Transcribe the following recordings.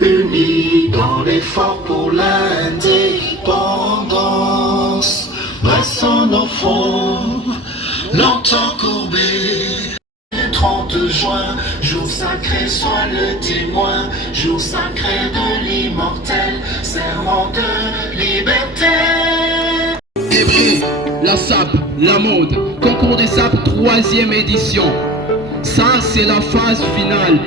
unis dans l'effort pour l'indépendance. Restons nos fronts, longtemps courbés. 30 juin, jour sacré, sois le témoin, jour sacré de l'immortel, serment de liberté. La SAP, la mode, concours des SAP 3e édition. Ça, c'est la phase finale.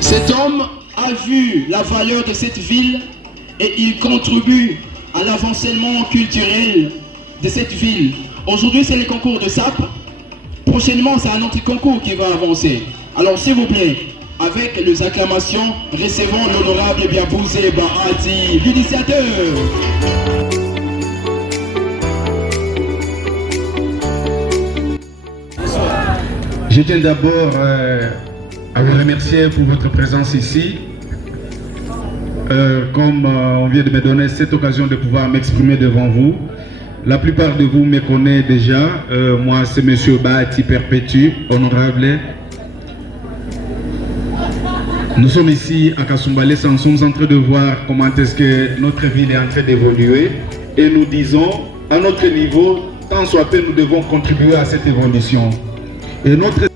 Cet homme a vu la valeur de cette ville et il contribue à l'avancement culturel de cette ville. Aujourd'hui, c'est le concours de SAP. Prochainement, c'est un autre concours qui va avancer. Alors, s'il vous plaît, avec les acclamations, recevons l'honorable Biabouzé Bahati, l'initiateur. Je tiens d'abord à vous remercier pour votre présence ici. Comme on vient de me donner cette occasion de pouvoir m'exprimer devant vous. La plupart de vous me connaissent déjà. Moi, c'est M. Bahati Perpétue, honorable. Nous sommes ici à Kasumbalesa, nous sommes en train de voir comment est-ce que notre ville est en train d'évoluer. Et nous disons, à notre niveau, tant soit peu, nous devons contribuer à cette évolution. Et notre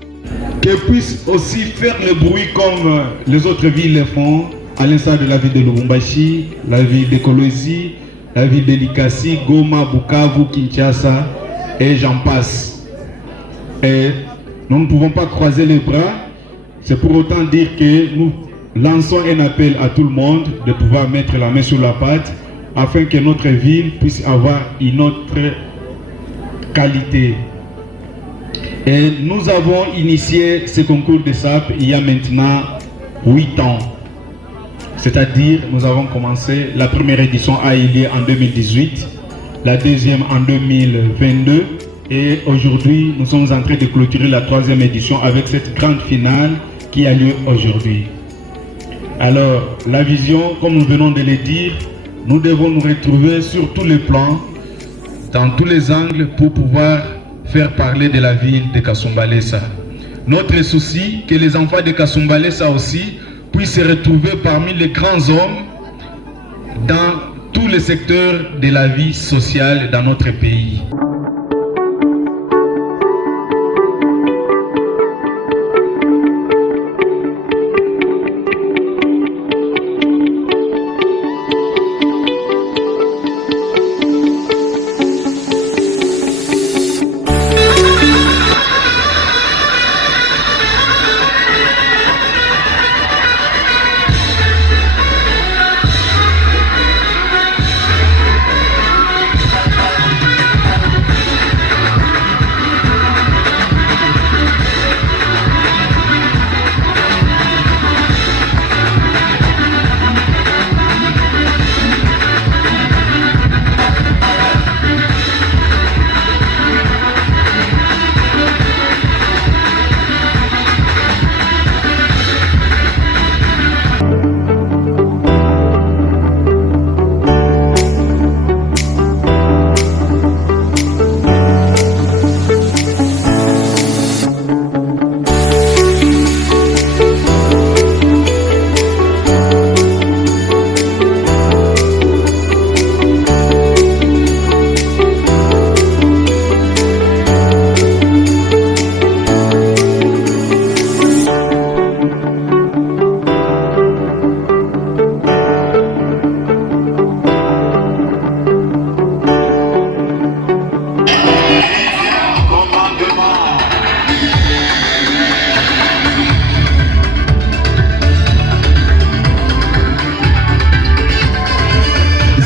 qu'elle puisse aussi faire le bruit comme les autres villes le font, à l'instar de la ville de Lubumbashi, la ville de Kolwezi, la ville de Likasi, Goma, Bukavu, Kinshasa, et j'en passe. Et nous ne pouvons pas croiser les bras, c'est pour autant dire que nous lançons un appel à tout le monde de pouvoir mettre la main sur la pâte afin que notre ville puisse avoir une autre qualité. Et nous avons initié ce concours de SAP il y a maintenant 8 ans. C'est-à-dire, nous avons commencé, la première édition a eu lieu en 2018, la deuxième en 2022, et aujourd'hui, nous sommes en train de clôturer la 3e édition avec cette grande finale qui a lieu aujourd'hui. Alors, la vision, comme nous venons de le dire, nous devons nous retrouver sur tous les plans, dans tous les angles, pour pouvoir faire parler de la ville de Kasumbalesa. Notre souci, que les enfants de Kasumbalesa aussi puissent se retrouver parmi les grands hommes dans tous les secteurs de la vie sociale dans notre pays.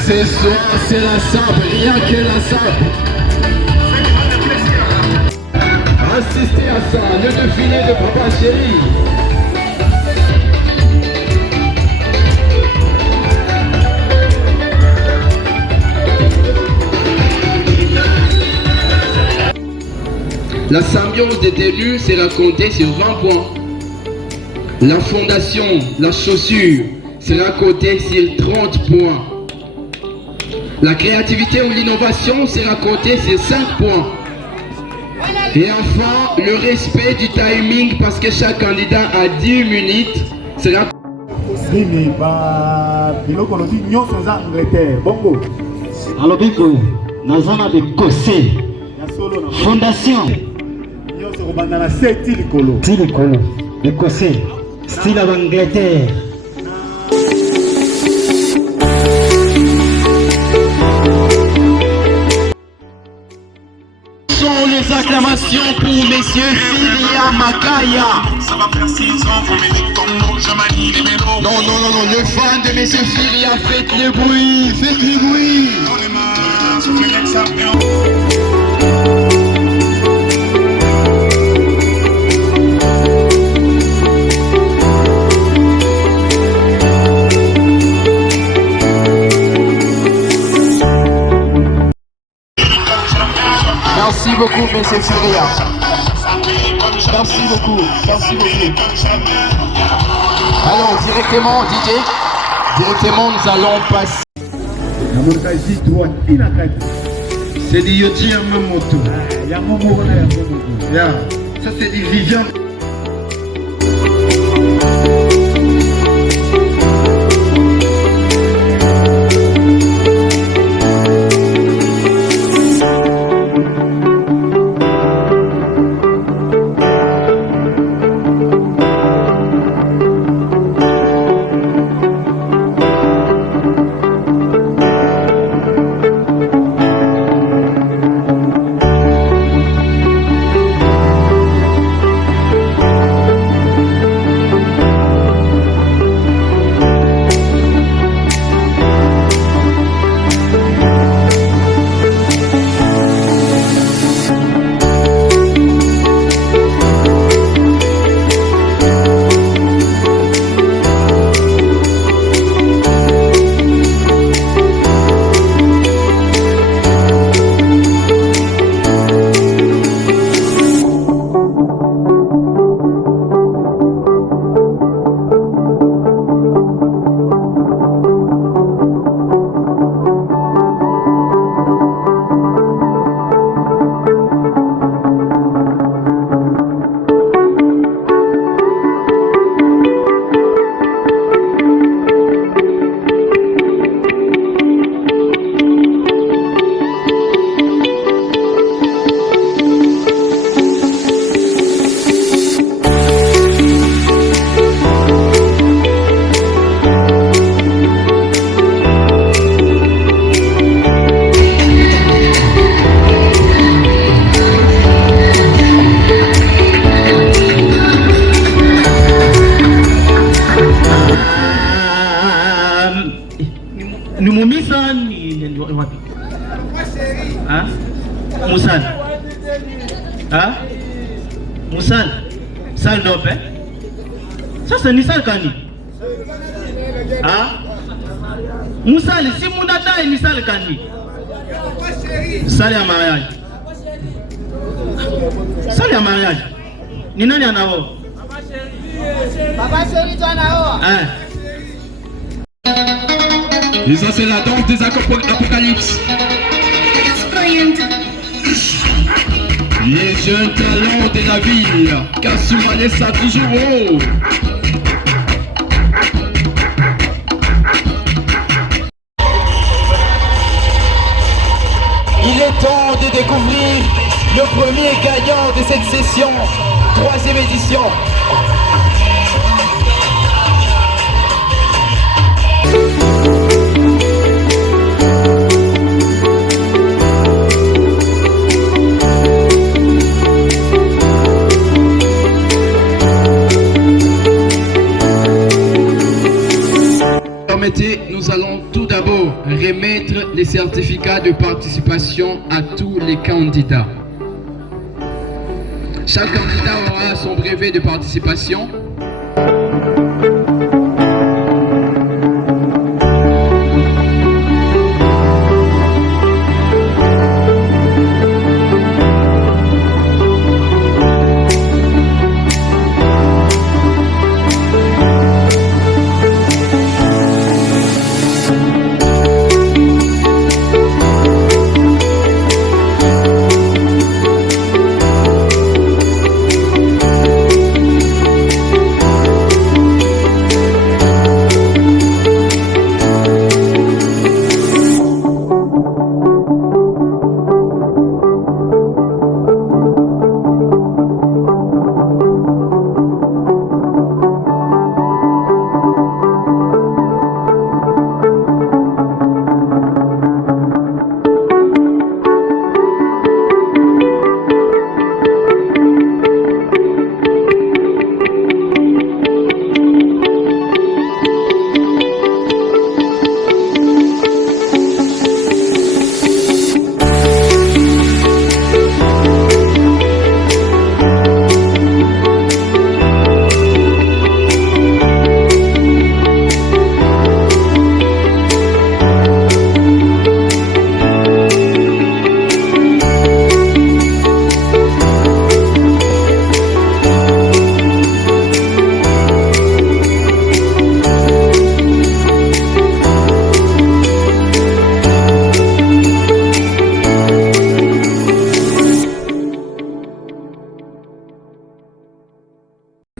Ce soir, c'est la SAP, rien que la SAP. Assistez à ça, le défilé de Papa Chéri. La symbiose des détenus s'est racontée sur 20 points. La fondation, la chaussure, s'est racontée sur 30 points. La créativité ou l'innovation s'est racontée sur 5 points. Et enfin, le respect du timing parce que chaque candidat a 10 minutes sera... Alors, nous avons des conseils. Fondation. Tilikolo. Le conseil. Style à l'Angleterre. Sont les acclamations pour messieurs Filia Makaya. Ça va faire 6 ans qu'on met les tombos, je manie les mélos. Non, le fan de messieurs Filia, faites le bruit, faites du bruit. Dans les mains, soufflez avec ça, Merci beaucoup, messieurs Filia. Merci beaucoup. Alors, directement, DJ, nous allons passer. C'est du Yoti Yamamoto. Yeah. Ça c'est du Vivian. Moussal, Sal Dope. Ça c'est Nissal Kani. Moussal, si Moudata et Nissal Kani. Sal à mariage. Sal à mariage. Nina ni anao. Papa chéri, toi anao. Et ça c'est la danse des apocalypses. Les jeunes talents de la ville, Kassoumane ça toujours haut. Il est temps de découvrir le premier gagnant de cette session, 3e édition. Nous allons tout d'abord remettre les certificats de participation à tous les candidats. Chaque candidat aura son brevet de participation.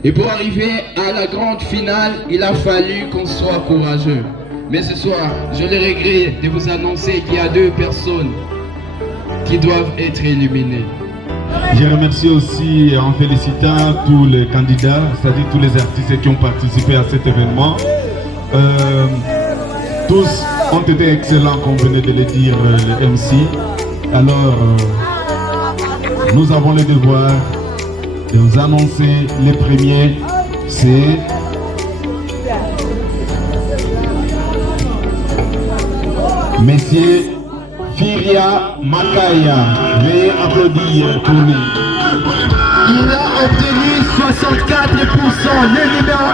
Et pour arriver à la grande finale, il a fallu qu'on soit courageux. Mais ce soir, je le regrette de vous annoncer qu'il y a 2 personnes qui doivent être éliminées. Je remercie aussi en félicitant tous les candidats, c'est-à-dire tous les artistes qui ont participé à cet événement. Tous ont été excellents, comme venait de le dire le MC. Alors, nous avons le devoir de vous annoncer les premiers. C'est Monsieur Firia Makaya. Veuillez applaudir pour lui. Il a obtenu 64%, le numéro